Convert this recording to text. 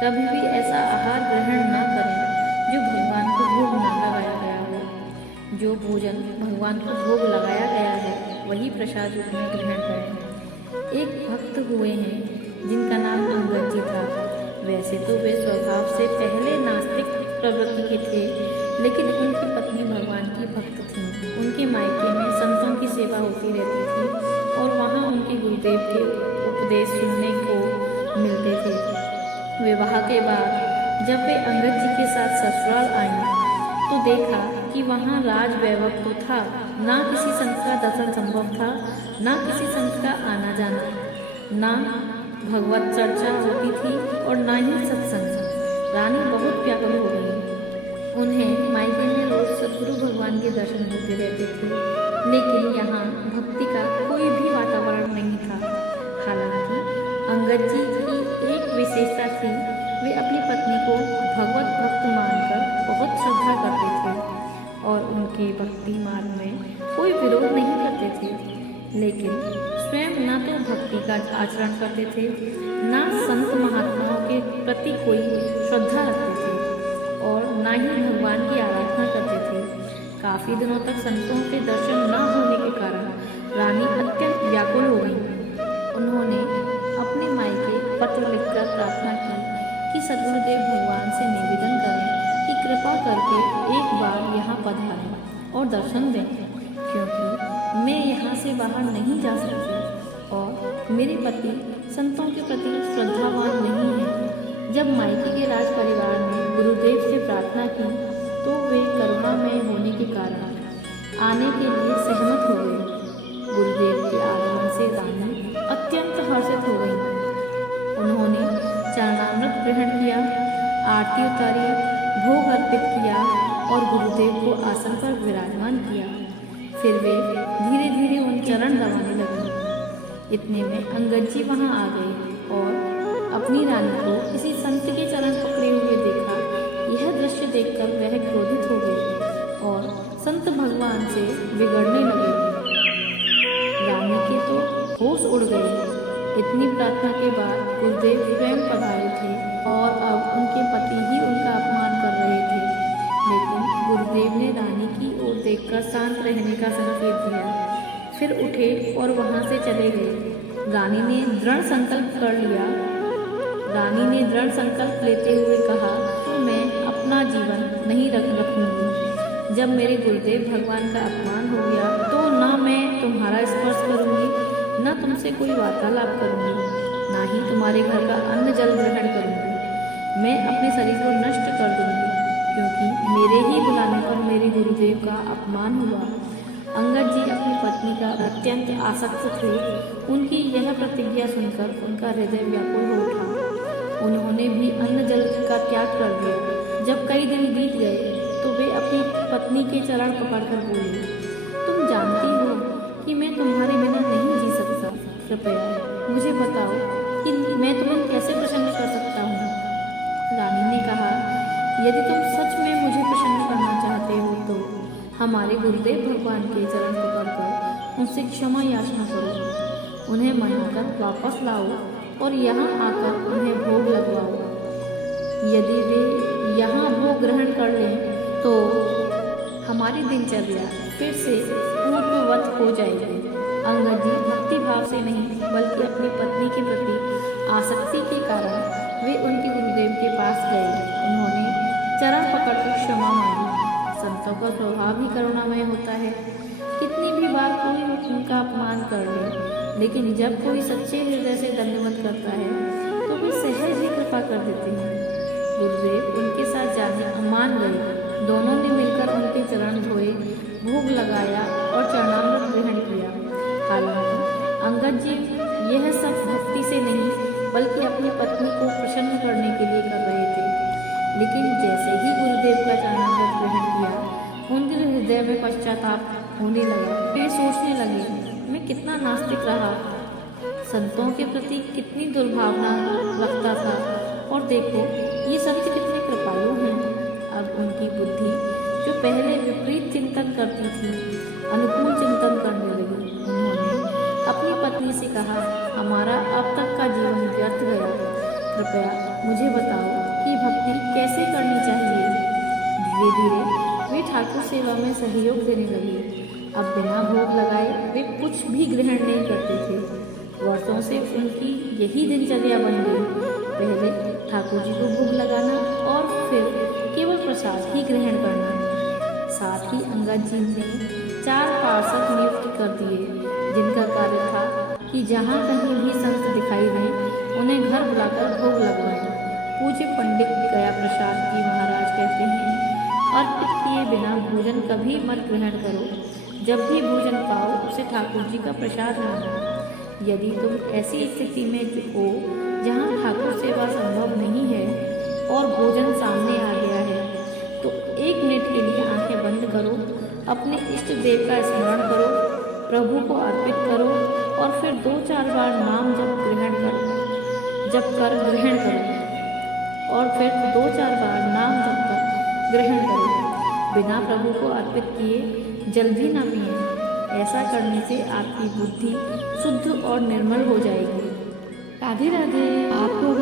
कभी भी ऐसा आहार ग्रहण न करें जो भगवान को भोग न लगाया गया हो। जो भोजन भगवान को भोग लगाया गया है वही प्रसाद रूप में ग्रहण करें। एक भक्त हुए हैं जिनका नाम अंगद जी था। वैसे तो वे स्वभाव से पहले नास्तिक प्रवृत्ति के थे, लेकिन उनकी पत्नी भगवान की भक्त थी। उनके मायके में संतों की सेवा होती रहती थी और वहाँ उनके गुरुदेव के उपदेश सुनने को मिलते थे। विवाह के बाद जब वे अंगद जी के साथ ससुराल आई तो देखा कि वहाँ राज वैभव तो था, ना किसी संत का दर्शन संभव था, ना किसी संत का आना जाना, ना भगवत चर्चा होती थी और ना ही सत्संग। रानी बहुत व्याकुल हो गई। उन्हें मायके में रोज सदगुरु भगवान के दर्शन होते रहते थे, लेकिन यहाँ भक्ति का कोई भी वातावरण नहीं था। हालांकि अंगद जी की एक विशेषता थी, वे अपनी पत्नी को भगवत भक्त मानकर बहुत श्रद्धा करते थे और उनके भक्ति मार्ग में कोई विरोध नहीं करते थे। लेकिन स्वयं न तो भक्ति का आचरण करते थे, न संत महात्माओं के प्रति कोई श्रद्धा रखते थे और न ही भगवान की आराधना करते थे। काफी दिनों तक संतों के दर्शन न होने के कारण रानी अत्यंत व्याकुल हो गई। उन्होंने अपने मायके पत्र लिखकर प्रार्थना की कि सद्गुरुदेव भगवान से निवेदन करें कि कृपा करके एक बार यहाँ पधारें और दर्शन दें, क्योंकि मैं यहाँ से बाहर नहीं जा सकती और मेरे पति संतों के प्रति श्रद्धावान नहीं है। जब मायके के राज परिवार ने गुरुदेव से प्रार्थना की तो वे करुणामय होने के कारण आने के लिए सहमत हो गए। गुरुदेव के आगमन से रानी अत्यंत हर्षित हो गई। उन्होंने चरणामृत ग्रहण किया, आरती उतारी, भोग अर्पित किया और गुरुदेव को आसन पर विराजमान किया। फिर वे धीरे धीरे उन चरण दबाने लगे। इतने में अंगद जी वहाँ आ गए और अपनी रानी को किसी संत के चरण पकड़े हुए देखा। यह दृश्य देखकर वह क्रोधित हो गई और संत भगवान से बिगड़ने लगे। रानी के तो होश उड़ गए। इतनी प्रार्थना के बाद गुरुदेव स्वयं पधारे थे और अब उनके पति ही उनका अपमान कर रहे थे, लेकिन गुरुदेव ने रानी की ओर देखकर शांत रहने का संकेत दिया। फिर उठे और वहां से चले गए। रानी ने दृढ़ संकल्प लेते हुए कहा, तो मैं अपना जीवन नहीं रखूंगी। जब मेरे गुरुदेव भगवान का अपमान हो गया तो न मैं तुम्हारा स्पर्श करूंगी, न तुमसे कोई वार्तालाप करूंगी, ना ही तुम्हारे घर का अन्न जल ग्रहण करूंगी। मैं अपने शरीर को नष्ट कर दूंगी, क्योंकि मेरे ही बुलाने पर मेरे गुरुदेव का अपमान हुआ। अंगद जी अपनी पत्नी का अत्यंत आसक्त थे। उनकी यह प्रतिज्ञा सुनकर उनका हृदय व्याकुल हो उठा। उन्होंने भी अन्न जल का त्याग कर दिया। जब कई दिन बीत गए तो वे अपनी पत्नी के चरण पकड़कर बोले, तुम जानती हो कि मैं तुम्हारे बिना नहीं जी सकता। कृपया मुझे बताओ कि मैं तुम्हें कैसे प्रसन्न कर सकता हूँ। रानी ने कहा, यदि तुम सच में मुझे प्रसन्न करना चाहते हो तो हमारे गुरुदेव भगवान के चरण पकड़कर उनसे क्षमा याचना करो, उन्हें मनाकर वापस लाओ और यहाँ आकर उन्हें भोग लगवाओ। यदि वे यहाँ भोग ग्रहण कर लें तो हमारी दिनचर्या फिर से पूर्ववत हो जाएगी। अंगद जी भक्ति भाव से नहीं बल्कि अपनी पत्नी के प्रति आसक्ति के कारण वे उनके गुरुदेव के पास गए। उन्होंने चरण पकड़कर क्षमा मांगी। संतों का स्वभाव ही करुणामय होता है। कितनी भी बार कोई उनका अपमान कर ले, लेकिन जब कोई सच्चे हृदय से दंडवत करता है तो वे सहज ही कृपा कर देते हैं। गुरुदेव उनके साथ जाने मान गए। दोनों ने मिलकर उनके चरण धोए, भोग लगाया और चरणामृत ग्रहण किया। हालांकि अंगद जी यह सब भक्ति से नहीं बल्कि अपनी पत्नी को प्रसन्न करने के लिए कर रहे थे। लेकिन जैसे ही गुरुदेव का चरणामृत ग्रहण किया, उनके हृदय में पश्चाताप होने लगा। वे सोचने लगे, मैं कितना नास्तिक रहा, संतों के प्रति कितनी दुर्भावना रखता था, और देखो ये संत कितने कृपालु हैं। अब उनकी बुद्धि जो पहले विपरीत चिंतन करती थी, अनुकूल चिंतन करने लगी। उन्होंने अपनी पत्नी से कहा, हमारा अब तक का जीवन व्यर्थ गया। कृपया मुझे बताओ कि भक्ति कैसे करनी चाहिए। धीरे धीरे वे ठाकुर सेवा में सहयोग देने लगे। अब बिना भोग लगाए वे कुछ भी ग्रहण नहीं करते थे। वर्षों से उनकी यही दिनचर्या बन गई। पहले ठाकुर जी को भोग लगाना और फिर केवल प्रसाद ही ग्रहण करना। साथ ही अंगद जी ने 4 पार्षद नियुक्त कर दिए, जिनका कार्य था कि जहाँ कहीं भी संत दिखाई दें उन्हें घर बुलाकर भोग लगवाएं। पूज्य पंडित गया प्रसाद जी महाराज कहते हैं, अर्पित किए बिना भोजन कभी मत ग्रहण करो। जब भी भोजन पाओ उसे ठाकुर जी का प्रसाद मानो। यदि तुम ऐसी स्थिति में हो जहाँ ठाकुर सेवा संभव नहीं है और भोजन सामने आ गया है, तो 1 मिनट के लिए आंखें बंद करो, अपने इष्ट देव का स्मरण करो, प्रभु को अर्पित करो और फिर 2-4 बार नाम जप कर ग्रहण करो और फिर 2-4 बार नाम जप कर ग्रहण करो। बिना प्रभु को अर्पित किए जल भी ना पिए। ऐसा करने से आपकी बुद्धि शुद्ध और निर्मल हो जाएगी। राधे राधे। आपको